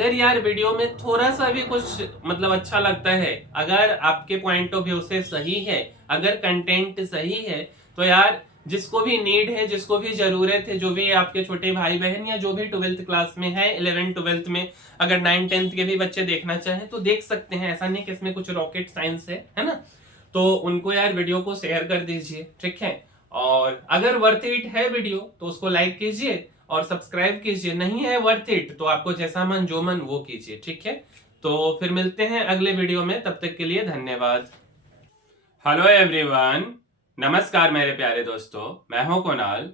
अगर यार वीडियो में थोड़ा सा भी कुछ मतलब अच्छा लगता है, अगर आपके पॉइंट ऑफ व्यू से सही है, अगर कंटेंट सही है, तो यार जिसको भी नीड है, जिसको भी जरूरत है, जो भी आपके छोटे भाई बहन या जो भी 12th क्लास में है, 11 12th में, अगर 9 10th के भी बच्चे देखना चाहें तो देख सकते हैं। ऐसा नहीं कि इसमें कुछ रॉकेट साइंस है ना। तो उनको यार वीडियो को शेयर कर दीजिए, ठीक है। और अगर वर्थ इट है वीडियो तो उसको लाइक कीजिए और सब्सक्राइब कीजिए, नहीं है वर्थ इट तो आपको जैसा मन जो मन वो कीजिए, ठीक है। तो फिर मिलते हैं अगले वीडियो में, तब तक के लिए धन्यवाद। हेलो एवरीवन, नमस्कार मेरे प्यारे दोस्तों, मैं हूं कुणाल।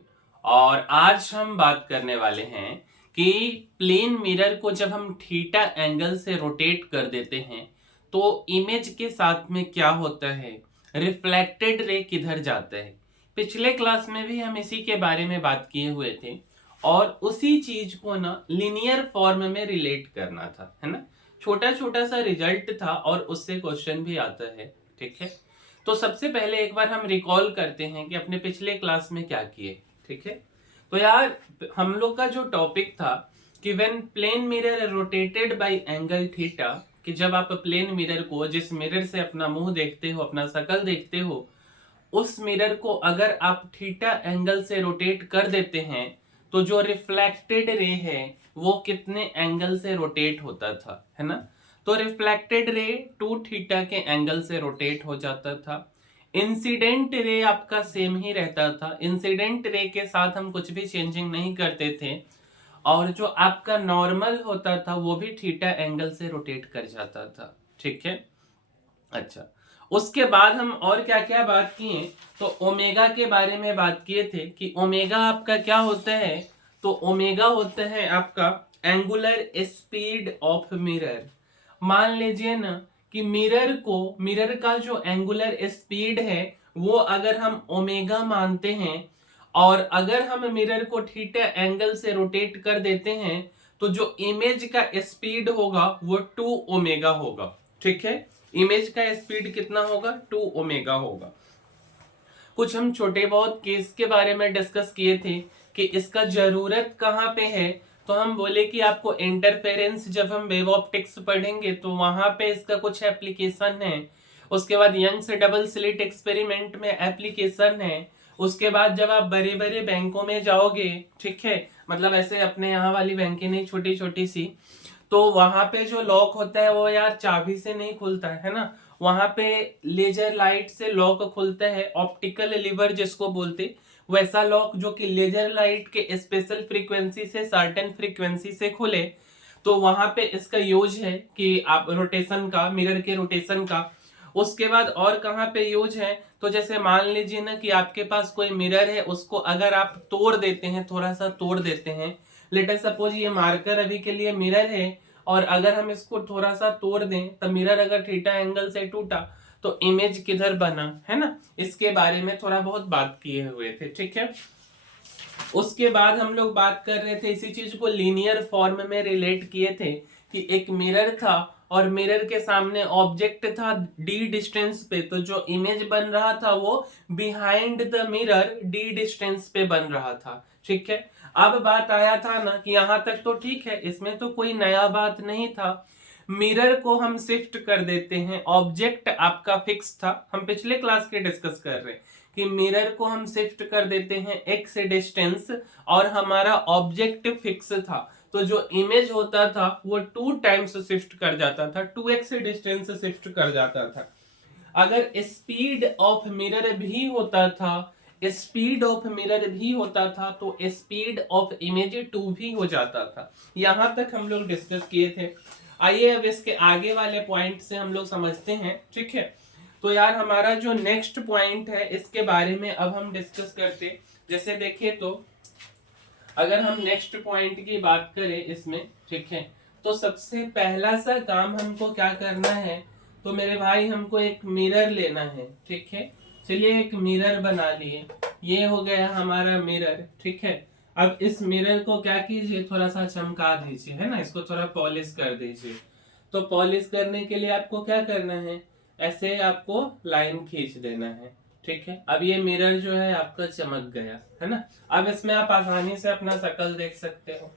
और आज हम बात करने वाले हैं कि प्लेन मिरर को जब हम थीटा एंगल से रोटेट कर देते हैं तो इमेज के साथ में क्या होता है, रिफ्लेक्टेड रे किधर जाता है। पिछले क्लास में भी हम इसी के बारे में बात किए हुए थे और उसी चीज को ना लिनियर फॉर्म में रिलेट करना था, है ना। छोटा छोटा सा रिजल्ट था और उससे क्वेश्चन भी आता है, ठीक है। तो सबसे पहले एक बार हम रिकॉल करते हैं कि अपने पिछले क्लास में क्या किए, ठीक है। तो यार हम लोग का जो टॉपिक था कि when plane mirror rotated by angle theta, कि जब आप प्लेन मिरर को, जिस मिरर से अपना मुंह देखते हो, अपना शकल देखते हो, उस मिरर को अगर आप थीटा एंगल से रोटेट कर देते हैं तो जो रिफ्लेक्टेड रे है वो कितने एंगल से रोटेट होता था, है ना। तो रिफ्लेक्टेड रे 2 थीटा के एंगल से रोटेट हो जाता था। इंसिडेंट रे आपका सेम ही रहता था, इंसिडेंट रे के साथ हम कुछ भी चेंजिंग नहीं करते थे। और जो आपका नॉर्मल होता था वो भी थीटा एंगल से रोटेट कर जाता था, ठीक है। अच्छा, उसके बाद हम और क्या क्या बात किए, तो ओमेगा के बारे में बात किए थे कि ओमेगा आपका क्या होता है। तो ओमेगा होता है आपका एंगुलर स्पीड ऑफ मिरर। मान लीजिए ना कि मिरर का जो एंगुलर स्पीड है वो अगर हम ओमेगा मानते हैं और अगर हम मिरर को थीटा एंगल से रोटेट कर देते हैं तो जो इमेज का स्पीड होगा वो 2 ओमेगा होगा, ठीक है। इमेज का स्पीड कितना होगा, 2 ओमेगा होगा। कुछ हम छोटे बहुत केस के बारे में डिस्कस किए थे कि इसका जरूरत कहाँ पे है। तो हम बोले कि आपको इंटरफेरेंस, जब हम वेव ऑप्टिक्स पढ़ेंगे तो वहां पे इसका कुछ एप्लीकेशन है। उसके बाद यंग्स डबल स्लिट एक्सपेरिमेंट में एप्लीकेशन है। उसके बाद जब आप बड़े बड़े बैंकों में जाओगे, ठीक है, मतलब ऐसे अपने यहाँ वाली बैंकें नहीं, छोटी छोटी सी, तो वहां पे जो लॉक होता है वो यार चाबी से नहीं खुलता है ना। वहां पे लेजर लाइट से लॉक खुलता है, ऑप्टिकल लीवर जिसको बोलते, वैसा लॉक जो कि लेजर लाइट के स्पेशल फ्रीक्वेंसी से, सर्टेन फ्रीक्वेंसी से खुले। तो वहां पे इसका यूज है कि आप रोटेशन का, मिरर के रोटेशन का। उसके बाद और कहाँ पे यूज है, तो जैसे मान लीजिए ना कि आपके पास कोई मिरर है, उसको अगर आप तोड़ देते हैं, थोड़ा सा तोड़ देते हैं, लेट अस सपोज ये मार्कर अभी के लिए मिरर है और अगर हम इसको थोड़ा सा तोड़ दें तो मिरर अगर थीटा एंगल से टूटा तो इमेज किधर बना, है ना। इसके बारे में थोड़ा बहुत बात किए हुए थे, ठीक है। उसके बाद हम लोग बात कर रहे थे, इसी चीज को लीनियर फॉर्म में रिलेट किए थे कि एक मिरर था और मिरर के सामने ऑब्जेक्ट था डी डिस्टेंस पे, तो जो इमेज बन रहा था वो behind the mirror D distance पे बन रहा था, ठीक है। अब बात आया था ना कि यहां तक तो ठीक है, इसमें तो कोई नया बात नहीं था। मिरर को हम शिफ्ट कर देते हैं, ऑब्जेक्ट आपका फिक्स था, हम पिछले क्लास के डिस्कस कर रहे हैं कि मिरर को हम शिफ्ट कर देते हैं x डिस्टेंस और हमारा ऑब्जेक्ट फिक्स था, तो जो इमेज होता था वो 2 टाइम्स शिफ्ट कर जाता था, 2x डिस्टेंस शिफ्ट कर जाता था। अगर स्पीड ऑफ मिरर भी होता था, स्पीड ऑफ मिरर भी होता था तो स्पीड ऑफ इमेज 2 भी हो जाता था। यहां तक हम लोग डिस्कस किए थे। आइए अब इसके आगे वाले पॉइंट से हम लोग समझते हैं, ठीक है। तो यार हमारा जो नेक्स्ट पॉइंट है इसके बारे में अब हम डिस्कस करते। जैसे देखिए तो अगर हम नेक्स्ट पॉइंट की बात करें इसमें, ठीक है, तो सबसे पहला सा काम हमको क्या करना है, तो मेरे भाई हमको एक मिरर लेना है, ठीक है। चलिए एक मिरर बना लिए, ये हो गया हमारा मिरर, ठीक है। अब इस मिरर को क्या कीजिए, थोड़ा सा चमका दीजिए, है ना, इसको थोड़ा पॉलिश कर दीजिए। तो पॉलिश करने के लिए आपको क्या करना है, ऐसे आपको लाइन खींच देना है, ठीक है। अब ये मिरर जो है आपका चमक गया, है ना। अब इसमें आप आसानी से अपना शकल देख सकते हो।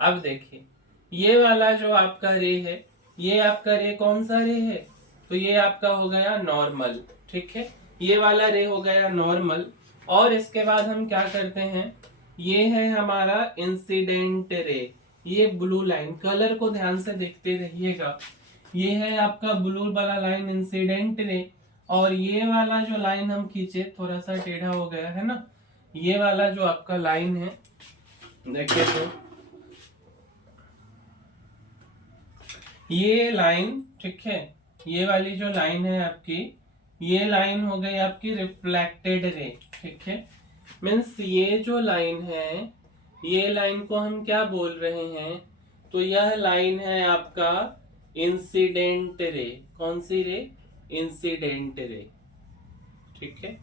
अब देखिए ये वाला जो आपका रे है, ये आपका रे कौन सा रे है, तो ये आपका हो गया नॉर्मल। ठीक है, ये वाला रे हो गया नॉर्मल। और इसके बाद हम क्या करते हैं, ये है हमारा इंसिडेंट रे। ये ब्लू लाइन, कलर को ध्यान से देखते रहिएगा, ये है आपका ब्लू वाला लाइन इंसिडेंट रे। और ये वाला जो लाइन हम खींचे, थोड़ा सा टेढ़ा हो गया है ना, ये वाला जो आपका लाइन है, देखिए तो ये लाइन, ठीक है, ये वाली जो लाइन है आपकी, ये लाइन हो गई आपकी रिफ्लेक्टेड रे। ठीक है, मीन्स ये जो लाइन है, ये लाइन को हम क्या बोल रहे हैं, तो यह लाइन है आपका इंसिडेंट रे। कौन सी रे, इंसिडेंट रे। ठीक है,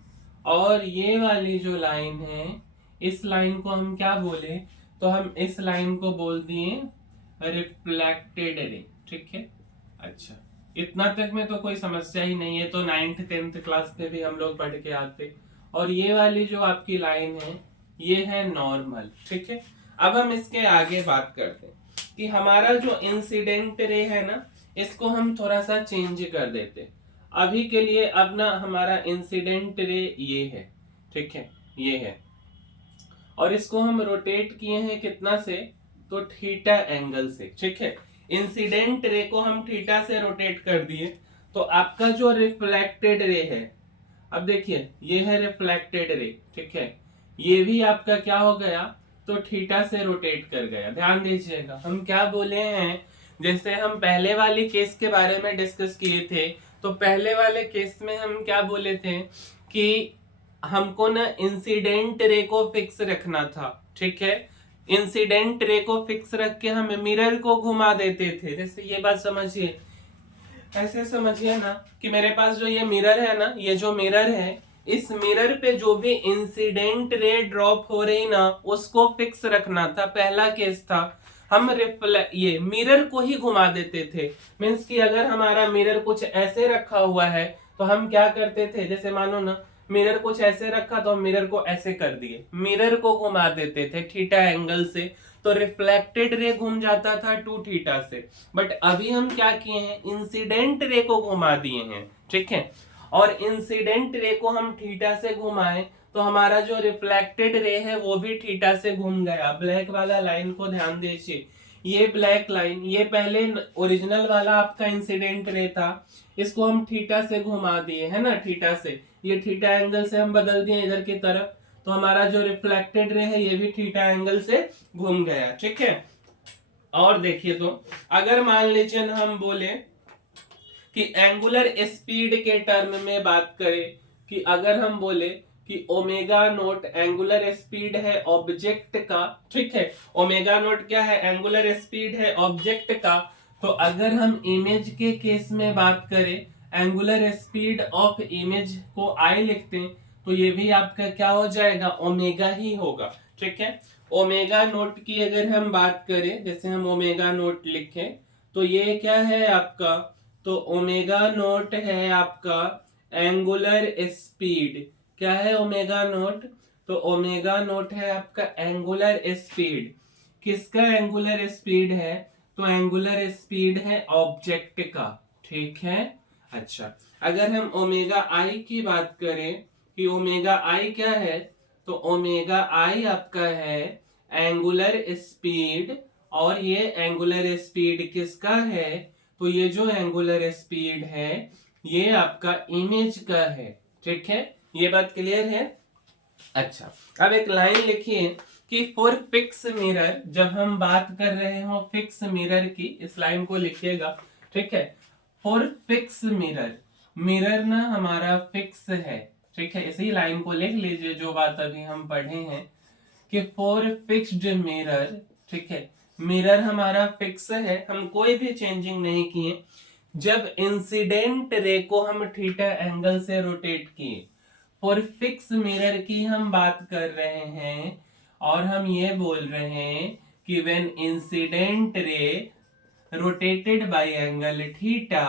और ये वाली जो लाइन है, इस लाइन को हम क्या बोले, तो हम इस लाइन को बोल दिए रिफ्लेक्टेड रे। ठीक है, अच्छा, इतना तक में तो कोई समस्या ही नहीं है, तो 9th 10th क्लास में भी हम लोग पढ़ के आते। और ये वाली जो आपकी लाइन है, ये है नॉर्मल। ठीक है, अब हम इसके आगे बात करते हैं कि हमारा जो इंसिडेंट रे है ना, इसको हम थोड़ा सा चेंज कर देते। अभी के लिए अब ना हमारा इंसिडेंट रे ये है, ठीक है, ये है, और इसको हम रोटेट किए हैं कितना से, तो थीटा एंगल से। ठीक है, इंसिडेंट रे को हम थीटा से रोटेट कर दिए, तो आपका जो रिफ्लेक्टेड रे है, अब देखिए ये है रिफ्लेक्टेड रे। ठीक है, ये भी आपका क्या हो गया, तो थीटा से रोटेट कर गया। ध्यान दीजिएगा, हम क्या बोले हैं, जैसे हम पहले वाले केस के बारे में डिस्कस किए थे, तो पहले वाले केस में हम क्या बोले थे कि हमको ना इंसिडेंट रे को फिक्स रखना था। ठीक है, इंसिडेंट रे को फिक्स रख के हम मिरर को घुमा देते थे। जैसे ये बात समझिए, ऐसे समझिए ना कि मेरे पास जो ये मिरर है ना, ये जो मिरर है, इस मिरर पे जो भी इंसिडेंट रे ड्रॉप हो रही ना, उसको फिक्स रखना था। पहला केस था, हम ये मिरर को ही घुमा देते थे। मीन्स कि अगर हमारा मिरर कुछ ऐसे रखा हुआ है, तो हम क्या करते थे, जैसे मानो ना मिरर कुछ ऐसे रखा, तो हम मिरर को ऐसे कर दिए, मिरर को घुमा देते थे थीटा एंगल से, तो रिफ्लेक्टेड रे घूम जाता था 2 थीटा से। बट अभी हम क्या किए हैं, इंसिडेंट रे को घुमा दिए हैं। ठीक है, और इंसिडेंट रे को हम थीटा से घुमाए, तो हमारा जो रिफ्लेक्टेड रे है वो भी थीटा से घूम गया। ब्लैक वाला लाइन को ध्यान दीजिए, ये ब्लैक लाइन, ये पहले ओरिजिनल वाला आपका इंसिडेंट रे था, इसको हम थीटा से घुमा दिए है ना, थीटा से, ये थीटा एंगल से हम बदल दिए इधर की तरफ, तो हमारा जो रिफ्लेक्टेड रे है ये भी थीटा एंगल से घूम गया। ठीक है, और देखिए तो अगर मान लीजिए ना हम बोले कि एंगुलर स्पीड के टर्म में बात करें, कि अगर हम बोले कि ओमेगा नोट एंगुलर स्पीड है ऑब्जेक्ट का। ठीक है, ओमेगा नोट क्या है, एंगुलर स्पीड है ऑब्जेक्ट का। तो अगर हम इमेज के केस में बात करें, एंगुलर स्पीड ऑफ इमेज को आई लिखते हैं, तो ये भी आपका क्या हो जाएगा, ओमेगा ही होगा। ठीक है, ओमेगा नोट की अगर हम बात करें, जैसे हम ओमेगा नोट लिखें, तो ये क्या है आपका, तो ओमेगा नोट है आपका एंगुलर स्पीड। क्या है ओमेगा नोट, तो ओमेगा नोट है आपका एंगुलर स्पीड। किसका एंगुलर स्पीड है, तो एंगुलर स्पीड है ऑब्जेक्ट का। ठीक है, अच्छा, अगर हम ओमेगा आई की बात करें कि ओमेगा आई क्या है, तो ओमेगा आई आपका है एंगुलर स्पीड, और ये एंगुलर स्पीड किसका है, तो ये जो एंगुलर स्पीड है ये आपका इमेज का है। ठीक है, ये बात क्लियर है। अच्छा, अब एक लाइन लिखिए कि फॉर फिक्स मिरर, जब हम बात कर रहे हो फिक्स मिरर की, इस लाइन को लिखिएगा। ठीक है, फॉर फिक्स मिरर, मिरर ना हमारा फिक्स है। ठीक है, इसी लाइन को लिख लीजिए जो बात अभी हम पढ़े हैं कि फॉर फिक्स्ड मिरर। ठीक है, मिरर हमारा फिक्स है, हम कोई भी चेंजिंग नहीं किए। जब इंसिडेंट रे को हम थीटा एंगल से रोटेट किए, फॉर फिक्स मिरर की हम बात कर रहे हैं, और हम ये बोल रहे हैं कि when incident ray rotated by angle theta,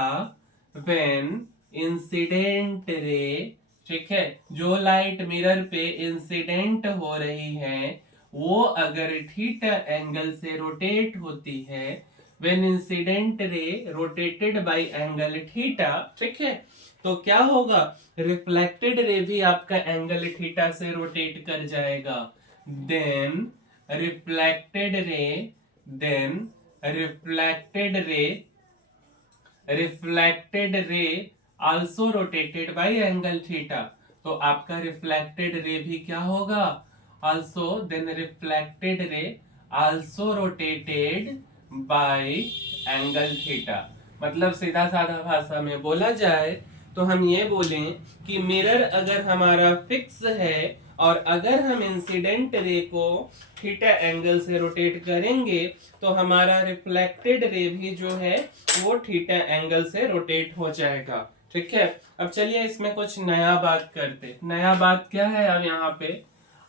when incident ray, ठीक है, जो लाइट मिरर पे इंसिडेंट हो रही है वो अगर थीटा एंगल से रोटेट होती है, when incident ray rotated by angle theta, ठीक है, तो क्या होगा, रिफ्लेक्टेड रे भी आपका एंगल थीटा से रोटेट कर जाएगा। Then reflected ray then reflected ray also rotated by angle theta. तो आपका रिफ्लेक्टेड रे भी क्या होगा, also, then reflected ray also rotated by angle theta. मतलब सीधा साधा भाषा में बोला जाए तो हम ये बोलें कि मिरर अगर हमारा फिक्स है और अगर हम इंसिडेंट रे को थीटा एंगल से रोटेट करेंगे तो हमारा रिफ्लेक्टेड रे भी जो है वो थीटा एंगल से रोटेट हो जाएगा। ठीक है, अब चलिए इसमें कुछ नया बात करते। नया बात क्या है अब यहाँ पे,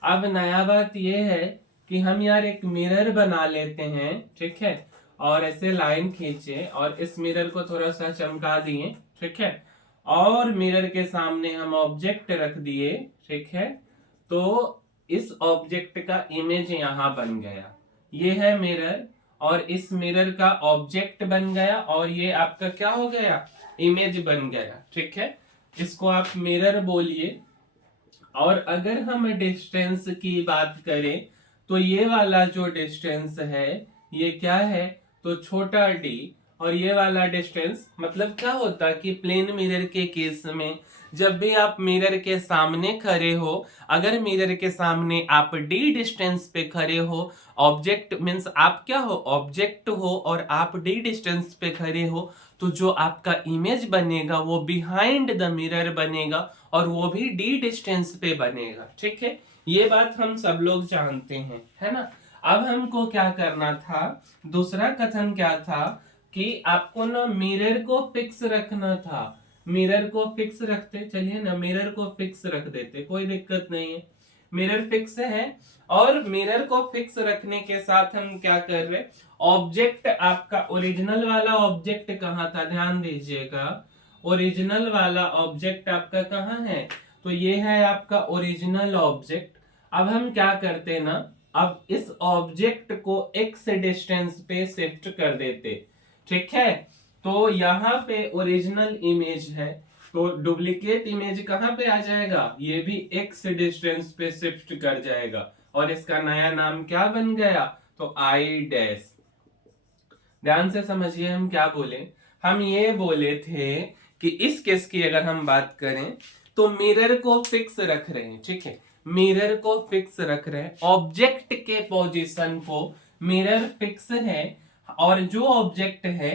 अब नया बात ये है कि हम यार एक मिरर बना लेते हैं, ठीक है, और ऐसे लाइन खींचे और इस मिरर को थोड़ा सा चमका दिए, ठीक है, और मिरर के सामने हम ऑब्जेक्ट रख दिए, ठीक है, तो इस ऑब्जेक्ट का इमेज यहाँ बन गया। ये है मिरर और इस मिरर का ऑब्जेक्ट बन गया और ये आपका क्या हो गया, इमेज बन गया। ठीक है, इसको आप मिरर बोलिए। और अगर हम डिस्टेंस की बात करें तो ये वाला जो डिस्टेंस है ये क्या है, तो छोटा डी, और ये वाला डिस्टेंस मतलब क्या होता कि प्लेन मिरर के केस में जब भी आप मिरर के सामने खड़े हो, अगर मिरर के सामने आप डी डिस्टेंस पे खड़े हो, ऑब्जेक्ट मीन्स आप क्या हो, ऑब्जेक्ट हो, और आप डी डिस्टेंस पे खड़े हो, तो जो आपका इमेज बनेगा वो बिहाइंड द मिरर बनेगा और वो भी डी डिस्टेंस पे बनेगा। ठीक है, ये बात हम सब लोग जानते हैं, है ना। अब हमको क्या करना था, दूसरा कथन क्या था कि आपको ना मिरर को फिक्स रखना था। मिरर को फिक्स रखते, चलिए ना मिरर को फिक्स रख देते, कोई दिक्कत नहीं है, मिरर फिक्स है। और मिरर को फिक्स रखने के साथ हम क्या कर रहे, ऑब्जेक्ट आपका ओरिजिनल वाला ऑब्जेक्ट कहाँ था, ध्यान दीजिएगा, ओरिजिनल वाला ऑब्जेक्ट आपका कहाँ है, तो ये है आपका ओरिजिनल ऑब्जेक्ट। अब हम क्या करते ना, अब इस ऑब्जेक्ट को एक्स डिस्टेंस पे शिफ्ट कर देते। ठीक है, तो यहाँ पे ओरिजिनल इमेज है तो डुप्लीकेट इमेज कहाँ पे आ जाएगा, ये भी एक्स डिस्टेंस पे शिफ्ट कर जाएगा और इसका नया नाम क्या बन गया, तो आई डैश। ध्यान से समझिए हम क्या बोले, हम ये बोले थे कि इस केस की अगर हम बात करें तो मिरर को फिक्स रख रहे हैं, ठीक है, मिरर को फिक्स रख रहे हैं, ऑब्जेक्ट के पोजीशन को मिरर फिक्स है, और जो ऑब्जेक्ट है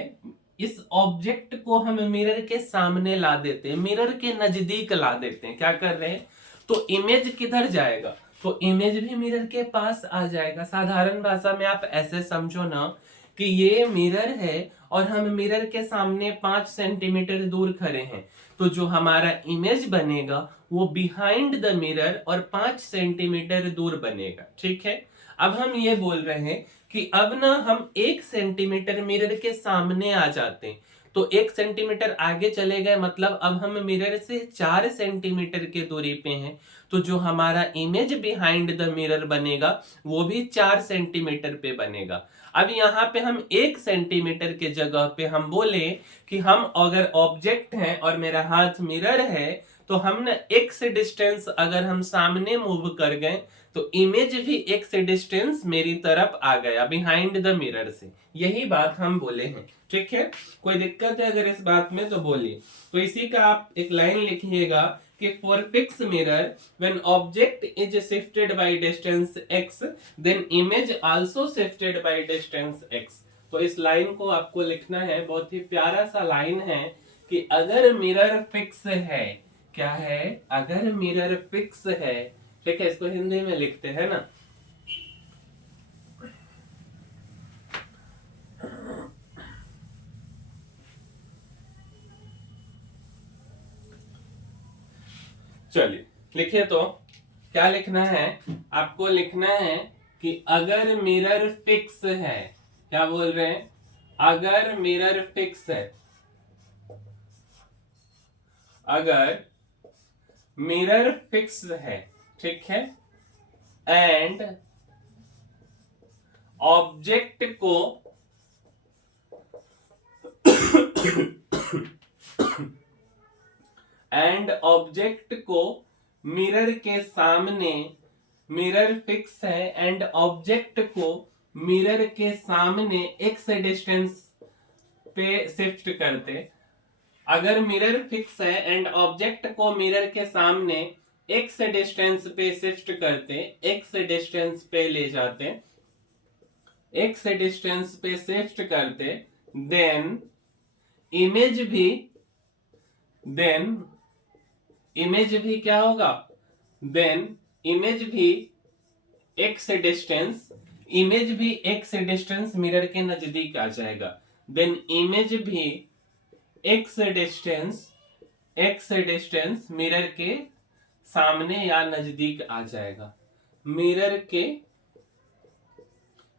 इस ऑब्जेक्ट को हम मिरर के सामने ला देते हैं, मिरर के नजदीक ला देते हैं। क्या कर रहे हैं, तो इमेज किधर जाएगा, तो इमेज भी मिरर के पास आ जाएगा। साधारण भाषा में आप ऐसे समझो ना कि ये मिरर है और हम मिरर के सामने 5 सेंटीमीटर दूर खड़े हैं, तो जो हमारा इमेज बनेगा वो बिहाइंड द मिरर और 5 सेंटीमीटर दूर बनेगा। ठीक है, अब हम ये बोल रहे हैं कि अब ना हम 1 सेंटीमीटर मिरर के सामने आ जाते हैं, तो 1 सेंटीमीटर आगे चले गए, मतलब अब हम मिरर से 4 सेंटीमीटर के दूरी पे हैं, तो जो हमारा इमेज बिहाइंड द मिरर बनेगा वो भी 4 सेंटीमीटर पे बनेगा। अब यहाँ पे हम 1 सेंटीमीटर के जगह पे हम बोले कि हम अगर ऑब्जेक्ट हैं और मेरा हाथ मिरर है, तो हम ना एक्स डिस्टेंस अगर हम सामने मूव कर गए तो इमेज भी एक्स डिस्टेंस मेरी तरफ आ गया बिहाइंड द मिरर से। यही बात हम बोले हैं। ठीक है, कोई दिक्कत है अगर इस बात में तो बोलिए। तो इसी का आप एक लाइन लिखिएगा कि for fix mirror when object is shifted by distance x then image also shifted by distance x। तो इस लाइन को आपको लिखना है, बहुत ही प्यारा सा लाइन है कि अगर मिरर फिक्स है, क्या है, अगर मिरर फिक्स है, ठीक है, इसको हिंदी में लिखते हैं ना, चलिए लिखिए। तो क्या लिखना है, आपको लिखना है कि अगर मिरर फिक्स है, क्या बोल रहे हैं, अगर मिरर फिक्स है, अगर मिरर फिक्स है, ठीक है, एंड ऑब्जेक्ट को एंड ऑब्जेक्ट को मिरर के सामने, मिरर फिक्स है एंड ऑब्जेक्ट को मिरर के सामने एक्स डिस्टेंस पे शिफ्ट करते। अगर मिरर फिक्स है एंड ऑब्जेक्ट को मिरर के सामने एक्स डिस्टेंस पे शिफ्ट करते, एक्स डिस्टेंस पे ले जाते, एक्स डिस्टेंस पे शिफ्ट करते, देन इमेज भी क्या होगा, देन इमेज भी एक्स डिस्टेंस मिरर के नजदीक आ जाएगा, देन इमेज भी एक्स डिस्टेंस मिरर के सामने या नजदीक आ जाएगा, मिरर के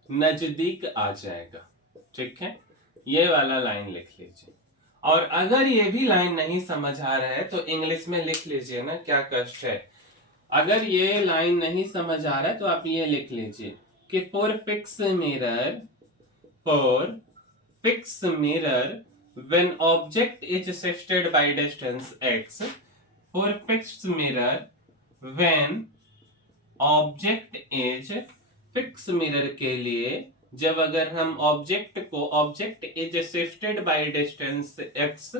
नजदीक आ जाएगा। ठीक है, ये वाला लाइन लिख लीजिए। और अगर ये भी लाइन नहीं समझ आ रहा है तो इंग्लिश में लिख लीजिए ना, क्या कष्ट है। अगर ये लाइन नहीं समझ आ रहा है तो आप ये लिख लीजिए कि for fix mirror when object is shifted by distance x, for fixed mirror when object is fixed mirror के लिए जब अगर हम object is shifted by distance x,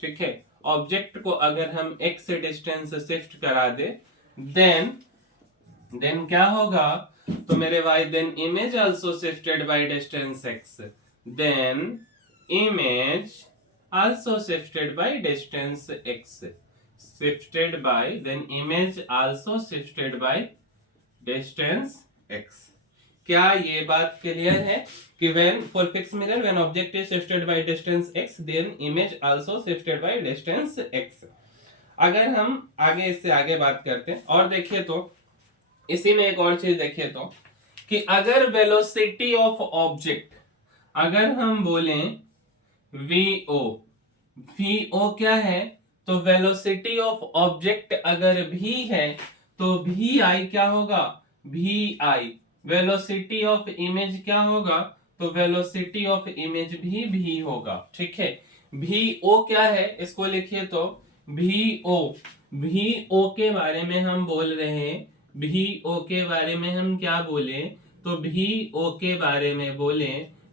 ठीक है, ऑब्जेक्ट को अगर हम x डिस्टेंस शिफ्ट करा दे, देन क्या होगा, तो मेरे भाई then image also shifted by distance x, then image also shifted by distance x, then image also shifted by distance x। क्या ये बात क्लियर है कि when for fixed mirror when object is shifted by distance x then image also shifted by distance x। अगर हम आगे इससे आगे बात करते हैं और देखिए तो इसी में एक और चीज देखिए तो कि अगर वेलोसिटी ऑफ ऑब्जेक्ट, अगर हम बोलें vo क्या है, तो वेलोसिटी ऑफ ऑब्जेक्ट अगर v है तो vi क्या होगा, vi। वेलोसिटी ऑफ इमेज क्या होगा, तो वेलोसिटी ऑफ इमेज भी v होगा। ठीक है, vo क्या है, इसको लिखिए तो vo के बारे में हम बोल रहे हैं, vo के बारे में हम क्या बोले, तो vo के बारे में बोले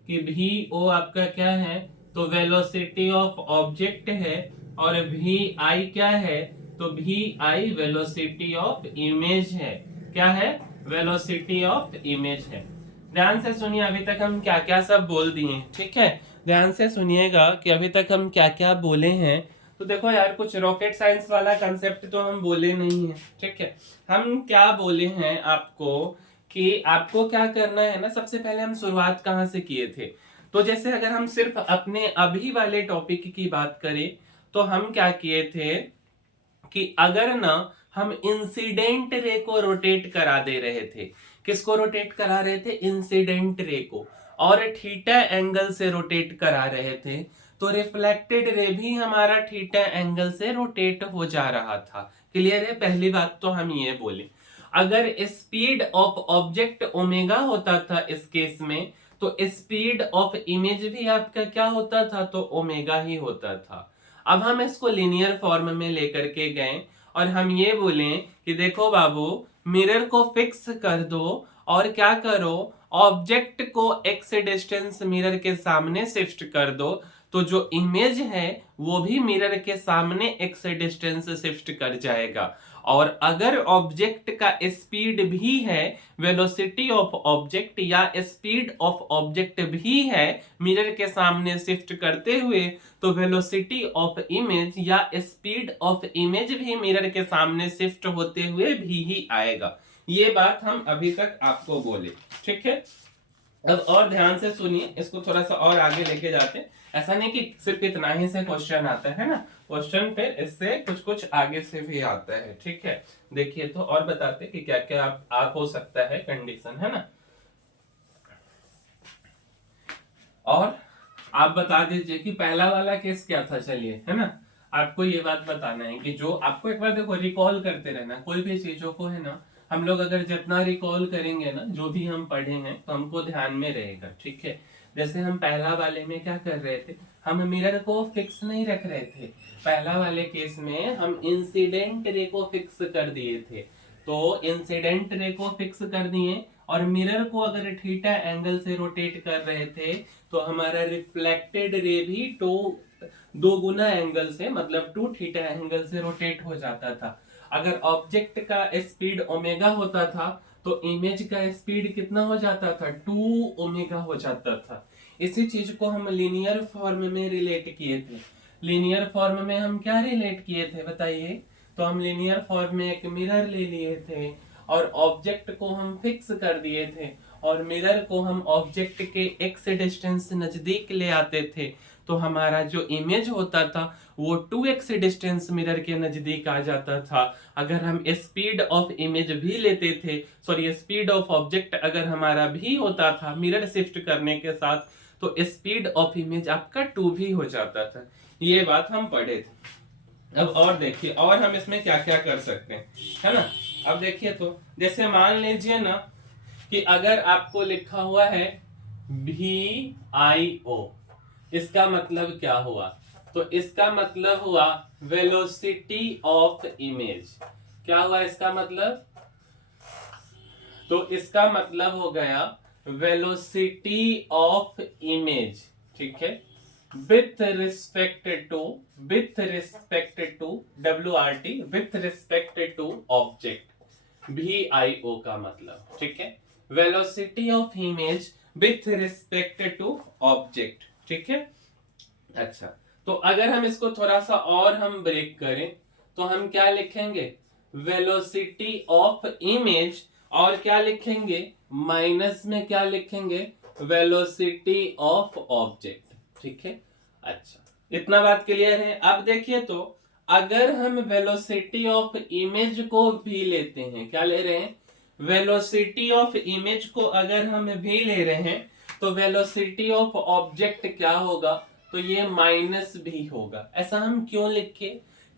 कि vo आपका क्या है, तो वेलोसिटी ऑफ ऑब्जेक्ट है, और vi क्या है, तो vi वेलोसिटी ऑफ इमेज है। क्या है, वेलोसिटी ऑफ इमेज है। ध्यान से सुनिए, अभी तक हम क्या क्या सब बोल दिए। ठीक है, ध्यान से सुनिएगा कि अभी तक हम क्या क्या बोले हैं। तो देखो यार, कुछ रॉकेट साइंस वाला कंसेप्ट तो हम बोले नहीं है। ठीक है, हम क्या बोले हैं आपको कि आपको क्या करना है ना, सबसे पहले हम शुरुआत कहाँ से किए थे, तो जैसे अगर हम सिर्फ अपने अभी वाले टॉपिक की बात करें तो हम क्या किए थे कि अगर ना हम इंसिडेंट रे को रोटेट करा दे रहे थे, किसको रोटेट करा रहे थे, इंसिडेंट रे को, और थीटा एंगल से रोटेट करा रहे थे, तो रिफ्लेक्टेड रे भी हमारा थीटा एंगल से रोटेट हो जा रहा था। क्लियर है, पहली बात तो हम ये बोले। अगर स्पीड ऑफ ऑब्जेक्ट ओमेगा होता था इस केस में, तो स्पीड ऑफ इमेज भी आपका क्या होता था, तो ओमेगा ही होता था। अब हम इसको लिनियर फॉर्म में लेकर के गए और हम ये बोले कि देखो बाबू, मिरर को फिक्स कर दो और क्या करो, ऑब्जेक्ट को एक्स डिस्टेंस मिरर के सामने शिफ्ट कर दो, तो जो इमेज है वो भी मिरर के सामने एक्स डिस्टेंस शिफ्ट कर जाएगा। और अगर ऑब्जेक्ट का स्पीड भी है, वेलोसिटी ऑफ ऑब्जेक्ट या स्पीड ऑफ ऑब्जेक्ट भी है मिरर के सामने शिफ्ट करते हुए, तो वेलोसिटी ऑफ इमेज या स्पीड ऑफ इमेज भी मिरर के सामने शिफ्ट होते हुए भी ही आएगा। ये बात हम अभी तक आपको बोले। ठीक है, अब और ध्यान से सुनिए, इसको थोड़ा सा और आगे लेके जाते हैं। ऐसा नहीं कि सिर्फ इतना ही से क्वेश्चन आता है ना, क्वेश्चन फिर इससे कुछ कुछ आगे से भी आता है। ठीक है, देखिए तो और बताते कि क्या क्या आप हो सकता है कंडीशन, है ना। और आप बता दीजिए कि पहला वाला केस क्या था। चलिए, है ना, आपको ये बात बताना है कि जो आपको एक बार देखो रिकॉल करते रहना, कोई भी चीजों को है ना हम लोग अगर जितना रिकॉल करेंगे ना जो भी हम पढ़े हैं तो हमको ध्यान में रहेगा, ठीक है। जैसे हम पहला वाले में क्या कर रहे थे, हम मिरर को फिक्स नहीं रख रहे थे। पहला वाले केस में हम इंसिडेंट रे को फिक्स कर दिए थे, तो इंसिडेंट रे को फिक्स कर दिए और मिरर को अगर थीटा एंगल से रोटेट कर रहे थे तो हमारा रिफ्लेक्टेड रे भी दो गुना एंगल से मतलब 2 थीटा एंगल से रोटेट हो जाता था। अगर ऑब्जेक्ट का स्पीड ओमेगा होता था तो इमेज का स्पीड कितना हो जाता था, 2 ओमेगा हो जाता था। इसी चीज को हम लीनियर फॉर्म में रिलेट किए थे। लीनियर फॉर्म में हम क्या रिलेट किए थे बताइए, तो हम लीनियर फॉर्म में एक मिरर ले लिए थे और ऑब्जेक्ट को हम फिक्स कर दिए थे और मिरर को हम ऑब्जेक्ट के एक्स डिस्टेंस नजदीक ले आते थे, तो हमारा जो इमेज होता था वो 2x डिस्टेंस मिरर के नजदीक आ जाता था। अगर हम स्पीड ऑफ इमेज भी लेते थे, सॉरी स्पीड ऑफ ऑब्जेक्ट अगर हमारा भी होता था मिरर शिफ्ट करने के साथ, तो स्पीड ऑफ इमेज आपका 2 भी हो जाता था। ये बात हम पढ़े थे। अब और देखिए, और हम इसमें क्या क्या कर सकते हैं, है ना। अब देखिए, तो जैसे मान लीजिए ना कि अगर आपको लिखा हुआ है VIO, इसका मतलब क्या हुआ, तो इसका मतलब हुआ वेलोसिटी ऑफ इमेज। क्या हुआ इसका मतलब, तो इसका मतलब हो गया वेलोसिटी ऑफ इमेज, ठीक है, with respect to WRT, with respect to object, VIO का मतलब, ठीक है, velocity of image with respect to object, ठीक है। अच्छा, तो अगर हम इसको थोड़ा सा और हम ब्रेक करें तो हम क्या लिखेंगे, वेलोसिटी ऑफ इमेज, और क्या लिखेंगे माइनस में क्या लिखेंगे, वेलोसिटी ऑफ ऑब्जेक्ट, ठीक है। अच्छा, इतना बात क्लियर है। अब देखिए, तो अगर हम वेलोसिटी ऑफ इमेज को भी लेते हैं, क्या ले रहे हैं, वेलोसिटी ऑफ इमेज को अगर हम भी ले रहे हैं तो वेलोसिटी ऑफ ऑब्जेक्ट क्या होगा, तो ये माइनस भी होगा। ऐसा हम क्यों लिखे,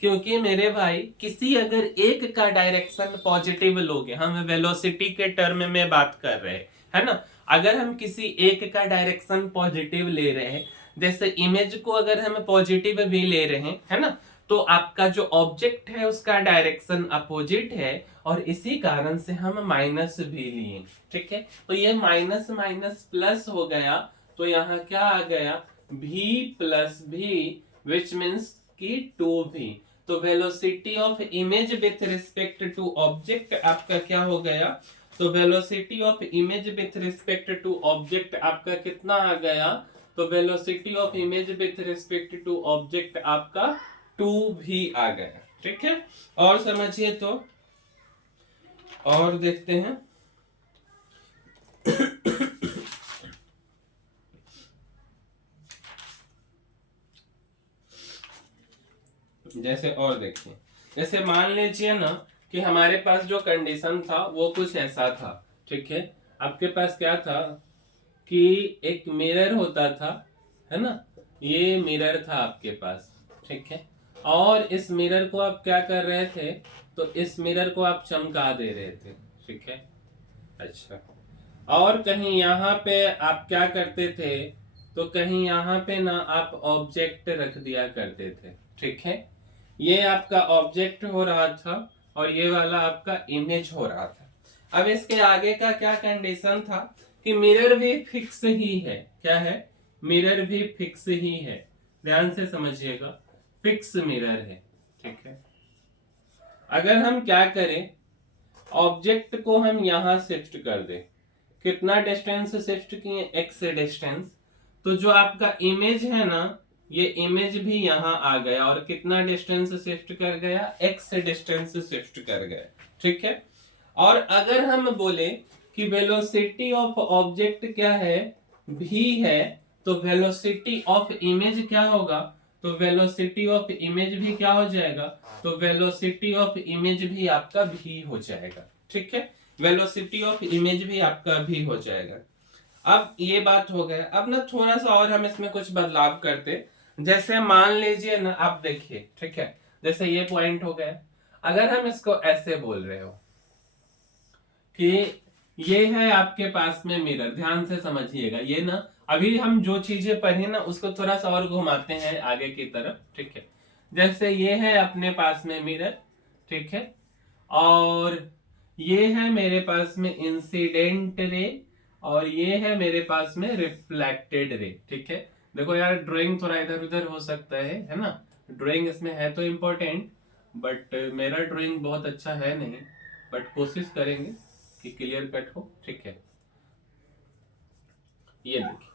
क्योंकि मेरे भाई किसी अगर एक का डायरेक्शन पॉजिटिव लोगे, हम वेलोसिटी के टर्म में बात कर रहे हैं, है ना। अगर हम किसी एक का डायरेक्शन पॉजिटिव ले रहे हैं, जैसे इमेज को अगर हम पॉजिटिव भी ले रहे हैं, है ना, तो आपका जो ऑब्जेक्ट है उसका डायरेक्शन अपोजिट है और इसी कारण से हम माइनस भी लिए, ठीक है। तो ये माइनस माइनस प्लस हो गया, तो यहाँ क्या आ गया, v प्लस भी, विच मीन्स की 2v। तो velocity of image with respect to object आपका क्या हो गया, तो velocity of image with respect to object आपका कितना आ गया, तो velocity of image with respect to object आपका 2 भी आ गया, ठीक है। और समझिए, तो और देखते हैं जैसे, और देखिए, जैसे मान लीजिए ना कि हमारे पास जो कंडीशन था वो कुछ ऐसा था, ठीक है। आपके पास क्या था कि एक मिरर होता था, है ना, ये मिरर था आपके पास, ठीक है, और इस मिरर को आप क्या कर रहे थे, तो इस मिरर को आप चमका दे रहे थे, ठीक है। अच्छा, और कहीं यहाँ पे आप क्या करते थे, तो कहीं यहाँ पे ना आप ऑब्जेक्ट रख दिया करते थे, ठीक है। ये आपका ऑब्जेक्ट हो रहा था और ये वाला आपका इमेज हो रहा था। अब इसके आगे का क्या कंडीशन था कि मिरर भी फिक्स ही है, क्या है, मिरर भी फिक्स ही है, ध्यान से समझिएगा, फिक्स मिरर है, ठीक है। अगर हम क्या करें, ऑब्जेक्ट को हम यहां शिफ्ट कर दें, कितना डिस्टेंस शिफ्ट किए, x डिस्टेंस, तो जो आपका इमेज है ना, ये इमेज भी यहां आ गया और कितना डिस्टेंस शिफ्ट कर गया, x डिस्टेंस शिफ्ट कर गया, ठीक है। और अगर हम बोले कि वेलोसिटी ऑफ ऑब्जेक्ट क्या है, v है, तो वेलोसिटी ऑफ इमेज क्या होगा, तो वेलोसिटी ऑफ इमेज भी क्या हो जाएगा, तो वेलोसिटी ऑफ इमेज भी आपका v हो जाएगा, ठीक है। वेलोसिटी ऑफ इमेज भी आपका भी हो जाएगा। अब ये बात हो गया। अब ना थोड़ा सा और हम इसमें कुछ बदलाव करते, जैसे मान लीजिए ना, आप देखिए, ठीक है, जैसे ये पॉइंट हो गया, अगर हम इसको ऐसे बोल रहे हो, कि ये है आपके पास में मिरर, ध्यान से समझिएगा। ये ना अभी हम जो चीजें पढ़े ना उसको थोड़ा सा और घुमाते हैं आगे की तरफ, ठीक है। जैसे ये है अपने पास में मिरर, ठीक है, और ये है मेरे पास में इंसिडेंट रे, और ये है मेरे पास में रिफ्लेक्टेड रे, ठीक है। देखो यार ड्राइंग थोड़ा इधर उधर हो सकता है ना, ड्राइंग इसमें है तो इम्पोर्टेंट, बट मेरा ड्राइंग बहुत अच्छा है नहीं, बट कोशिश करेंगे कि क्लियर कट हो, ठीक है। ये देखिए,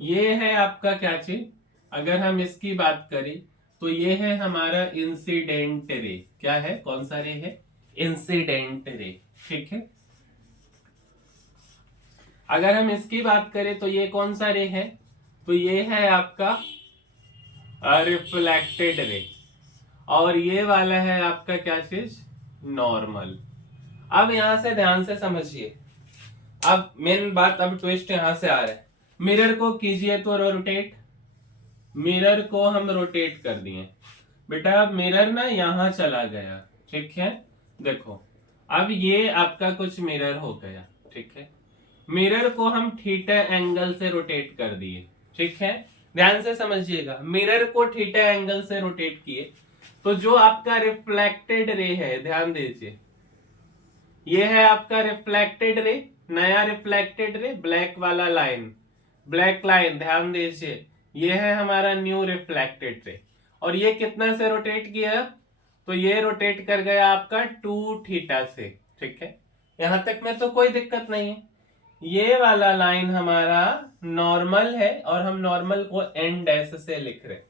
ये है आपका क्या चीज, अगर हम इसकी बात करें तो ये है हमारा इंसिडेंट रे। क्या है, कौन सा रे है, इंसिडेंट रे, ठीक है। अगर हम इसकी बात करें तो ये कौन सा रे है, तो ये है आपका रिफ्लेक्टेड रे, और ये वाला है आपका क्या चीज, नॉर्मल। अब यहां से ध्यान से समझिए, अब मेन बात, अब ट्विस्ट यहां से आ रहा है। मिरर को कीजिए तो रोटेट, मिरर को हम रोटेट कर दिए बेटा, अब मिरर ना यहां चला गया, ठीक है। देखो अब ये आपका कुछ मिरर हो गया, ठीक है। मिरर को हम थीटा एंगल से रोटेट कर दिए, ठीक है। ध्यान से समझिएगा, मिरर को थीटा एंगल से रोटेट किए तो जो आपका रिफ्लेक्टेड रे है, ध्यान दीजिए, ये है आपका रिफ्लेक्टेड रे, नया रिफ्लेक्टेड रे, ब्लैक वाला लाइन, ब्लैक लाइन, ध्यान दीजिए, ये है हमारा न्यू रिफ्लेक्टेड रे। और ये कितना से रोटेट किया, तो ये रोटेट कर गया आपका 2 थीटा से, ठीक है। यहां तक में तो कोई दिक्कत नहीं है। ये वाला लाइन हमारा नॉर्मल है, और हम नॉर्मल को एन डैश से लिख रहे।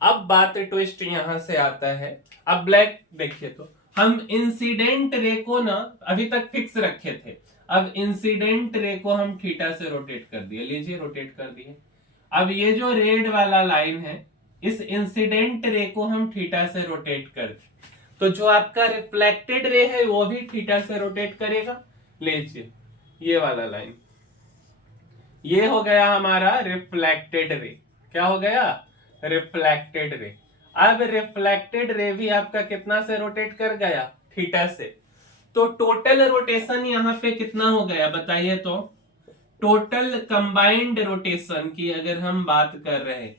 अब बात ट्विस्ट यहां से आता है। अब ब्लैक देखिए, तो हम इंसिडेंट रे को ना अभी तक फिक्स रखे थे, अब इंसिडेंट रे को हम थीटा से रोटेट कर दिए, लीजिए रोटेट कर दिए। अब ये जो रेड वाला लाइन है, इस इंसिडेंट रे को हम थीटा से रोटेट कर दिए, तो जो आपका रिफ्लेक्टेड रे है वो भी थीटा से रोटेट करेगा। लीजिए ये वाला लाइन, ये हो गया हमारा रिफ्लेक्टेड रे। क्या हो गया, रिफ्लेक्टेड रे। अब रिफ्लेक्टेड रे भी आपका कितना से रोटेट कर गया, थीटा से। तो टोटल रोटेशन यहाँ पे कितना हो गया बताइए, तो टोटल कंबाइंड रोटेशन की अगर हम बात कर रहे हैं,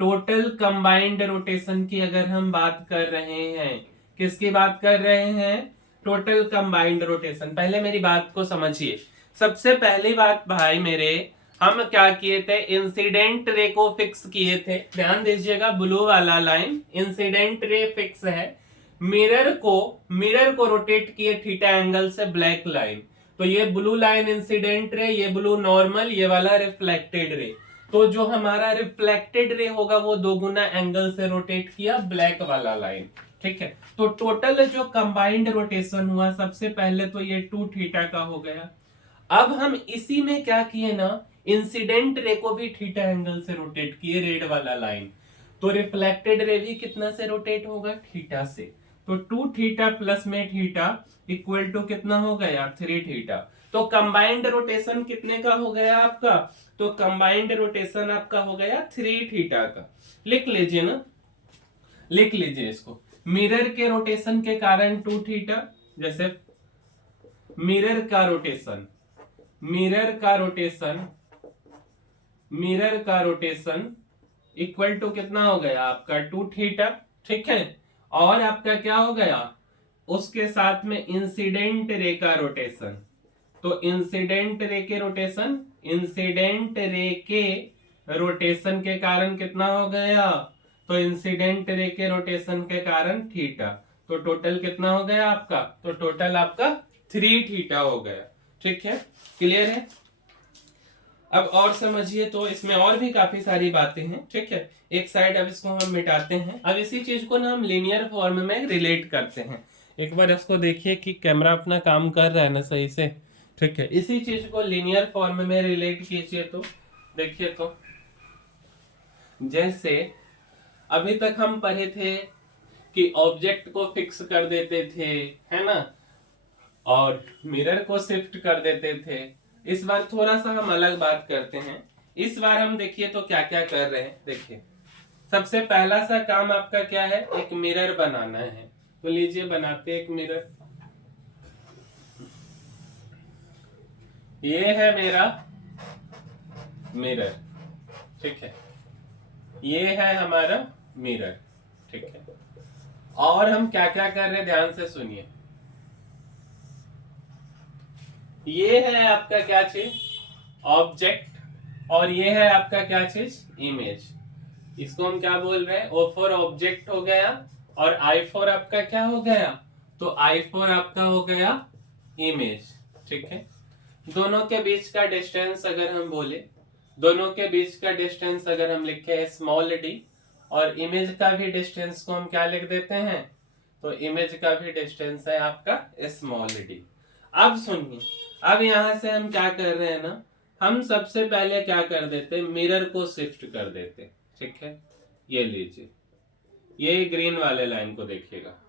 टोटल कंबाइंड रोटेशन की अगर हम बात कर रहे हैं, किसकी बात कर रहे हैं, टोटल कंबाइंड रोटेशन। पहले मेरी बात को समझिए, सबसे पहली बात भाई मेरे, हम क्या किए थे, इंसिडेंट रे को फिक्स किए थे, ध्यान दीजिएगा, ब्लू वाला लाइन इंसिडेंट रे फिक्स है। मिरर को रोटेट किए थीटा एंगल से, ब्लैक लाइन, तो ये ब्लू लाइन इंसिडेंट रे, ये ब्लू नॉर्मल, ये वाला रिफ्लेक्टेड रे। तो जो हमारा रिफ्लेक्टेड रे होगा वो 2 गुना एंगल से रोटेट किया ब्लैक वाला लाइन, ठीक है। तो टोटल जो कंबाइंड रोटेशन हुआ, सबसे पहले तो ये 2 थीटा का हो गया। अब हम इसी में क्या किए ना, इंसिडेंट रे को भी थीटा एंगल से रोटेट किए, रेड वाला लाइन, तो रिफ्लेक्टेड रे भी कितना से रोटेट होगा, थीटा से। तो 2 थीटा प्लस में थीटा इक्वल टू कितना हो गया, 3 थीटा। तो कंबाइंड रोटेशन कितने का हो गया आपका, तो कंबाइंड रोटेशन आपका हो गया 3 थीटा का। लिख लीजिए ना, लिख लीजिए इसको, मिरर के रोटेशन के कारण 2 थीटा, जैसे मिरर का रोटेशन, मिरर का रोटेशन, मिरर का रोटेशन इक्वल टू कितना हो गया आपका 2 थीटा, ठीक है। और आपका क्या हो गया, उसके साथ में इंसिडेंट रे का रोटेशन, तो इंसिडेंट रे के रोटेशन, इंसिडेंट रे के रोटेशन के कारण कितना हो गया, तो इंसिडेंट रे के रोटेशन के कारण थीटा, तो टोटल कितना हो गया आपका, तो टोटल आपका 3 थीटा हो गया, ठीक है। क्लियर है। अब और समझिए, तो इसमें और भी काफी सारी बातें हैं, ठीक है। एक साइड अब इसको हम मिटाते हैं, अब इसी चीज को ना हम लीनियर फॉर्म में रिलेट करते हैं। एक बार इसको देखिए कि कैमरा अपना काम कर रहा है ना सही से, ठीक है। इसी चीज को लीनियर फॉर्म में रिलेट कीजिए, तो देखिए, तो जैसे अभी तक हम पढ़े थे कि ऑब्जेक्ट को फिक्स कर देते थे, है ना, और मिरर को शिफ्ट कर देते थे। इस बार थोड़ा सा हम अलग बात करते हैं। इस बार हम देखिए तो क्या क्या कर रहे हैं, देखिए सबसे पहला सा काम आपका क्या है, एक मिरर बनाना है। तो लीजिए बनाते एक मिरर, ये है मेरा मिरर, ठीक है, ये है हमारा मिरर, ठीक है। और हम क्या क्या कर रहे हैं ध्यान से सुनिए। ये है आपका क्या चीज, ऑब्जेक्ट, और ये है आपका क्या चीज, इमेज। इसको हम क्या बोल रहे हैं, O फॉर ऑब्जेक्ट हो गया, और I फॉर आपका क्या हो गया, तो I फॉर आपका हो गया इमेज, ठीक है। दोनों के बीच का डिस्टेंस अगर हम बोले, दोनों के बीच का डिस्टेंस अगर हम लिखे स्मॉल d, और इमेज का भी डिस्टेंस को हम क्या लिख देते हैं, तो इमेज का भी डिस्टेंस है आपका स्मॉल d। अब सुनिए, अब यहां से हम क्या कर रहे हैं ना, हम सबसे पहले क्या कर देते, मिरर को शिफ्ट कर देते, ठीक है। ये लीजिए, ये ग्रीन वाले लाइन को देखिएगा,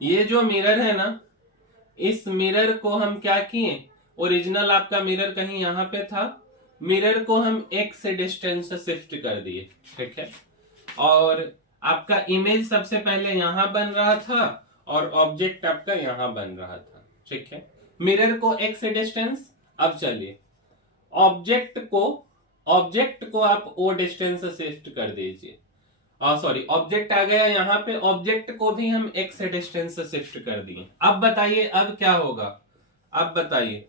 ये जो मिरर है ना, इस मिरर को हम क्या किए, ओरिजिनल आपका मिरर कहीं यहां पे था, मिरर को हम x डिस्टेंस से शिफ्ट कर दिए, ठीक है। और आपका इमेज सबसे पहले यहां बन रहा था, और ऑब्जेक्ट आपका यहां बन रहा था, ठीक है। मिरर को x डिस्टेंस, अब चलिए ऑब्जेक्ट को आप o डिस्टेंस से शिफ्ट कर दीजिए, सॉरी ऑब्जेक्ट आ गया यहाँ पे, ऑब्जेक्ट को भी हम x डिस्टेंस से शिफ्ट कर दिए। अब बताइए अब क्या होगा, अब बताइए,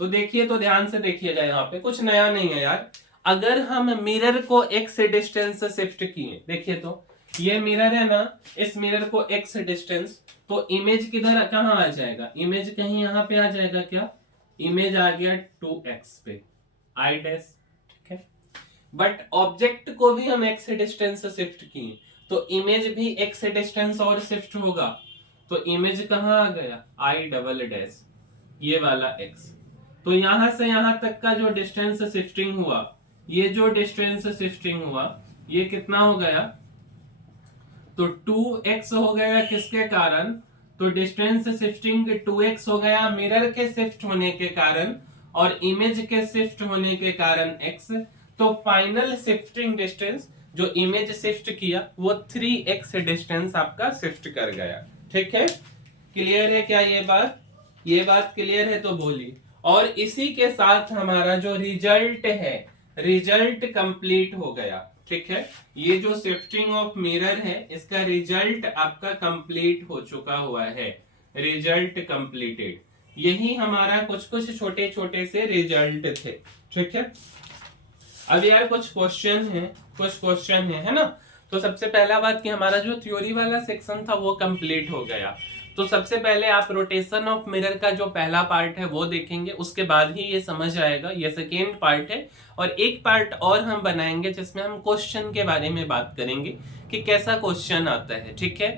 तो देखिए, तो ध्यान से देखिएगा, यहाँ पे कुछ नया नहीं है यार। अगर हम मिरर को x डिस्टेंस से शिफ्ट किए, देखिए तो ये मिरर है ना, इस मिरर को x डिस्टेंस, तो इमेज किधर कहाँ आ जाएगा, इमेज कहीं यहाँ पे आ जाएगा, क्या इमेज आ गया 2x पे I डैश, ठीक है। बट ऑब्जेक्ट को भी हम x डिस्टेंस से शिफ्ट किए, तो इमेज भी x डिस्टेंस और शिफ्ट होगा, तो इमेज कहाँ आ गया, I डबल डैश, ये वाला x। तो यहां से यहां तक का जो डिस्टेंस शिफ्टिंग हुआ, ये जो डिस्टेंस शिफ्टिंग हुआ, ये कितना हो गया, तो 2x हो गया, किसके कारण, तो डिस्टेंस शिफ्टिंग 2x हो गया मिरर के शिफ्ट होने के कारण, और इमेज के शिफ्ट होने के कारण x। तो फाइनल शिफ्टिंग डिस्टेंस जो इमेज शिफ्ट किया, वो 3x डिस्टेंस आपका शिफ्ट कर गया, ठीक है। क्लियर है क्या ये बात क्लियर है तो बोलिए। और इसी के साथ हमारा जो रिजल्ट है, रिजल्ट कंप्लीट हो गया, ठीक है। ये जो शिफ्टिंग ऑफ मिरर है, इसका रिजल्ट आपका कंप्लीट हो चुका हुआ है, रिजल्ट कंप्लीटेड। यही हमारा कुछ कुछ छोटे छोटे से रिजल्ट थे, ठीक है। अब यार कुछ क्वेश्चन है ना। तो सबसे पहला बात कि हमारा जो थ्योरी वाला सेक्शन था वो कंप्लीट हो गया। तो सबसे पहले आप रोटेशन ऑफ मिरर का जो पहला पार्ट है वो देखेंगे, उसके बाद ही ये समझ आएगा, ये सेकेंड पार्ट है। और एक पार्ट और हम बनाएंगे जिसमें हम क्वेश्चन के बारे में बात करेंगे कि कैसा क्वेश्चन आता है, ठीक है।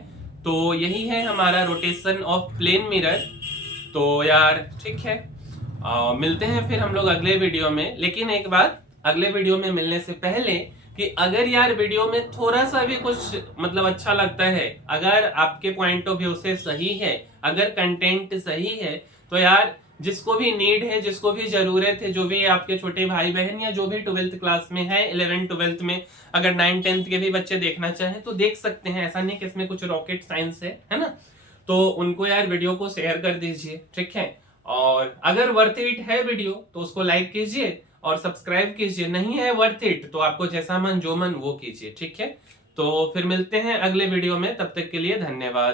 तो यही है हमारा रोटेशन ऑफ प्लेन मिरर। तो यार ठीक है, मिलते हैं फिर हम लोग अगले वीडियो में। लेकिन एक बात, अगले वीडियो में मिलने से पहले कि अगर यार वीडियो में थोड़ा सा भी कुछ मतलब अच्छा लगता है, अगर आपके पॉइंट ऑफ व्यू से सही है, अगर कंटेंट सही है, तो यार जिसको भी नीड है, जिसको भी जरूरत है, जो भी आपके छोटे भाई बहन या जो भी 12th क्लास में है, 11 12th में, अगर 9 10th के भी बच्चे देखना चाहें तो देख सकते हैं। ऐसा नहीं कि इसमें कुछ रॉकेट साइंस है ना। तो उनको यार वीडियो को शेयर कर दीजिए, ठीक है। और अगर वर्थ इट है वीडियो तो उसको लाइक कीजिए और सब्सक्राइब कीजिए, नहीं है वर्थ इट तो आपको जैसा मन जो मन वो कीजिए, ठीक है। तो फिर मिलते हैं अगले वीडियो में, तब तक के लिए धन्यवाद।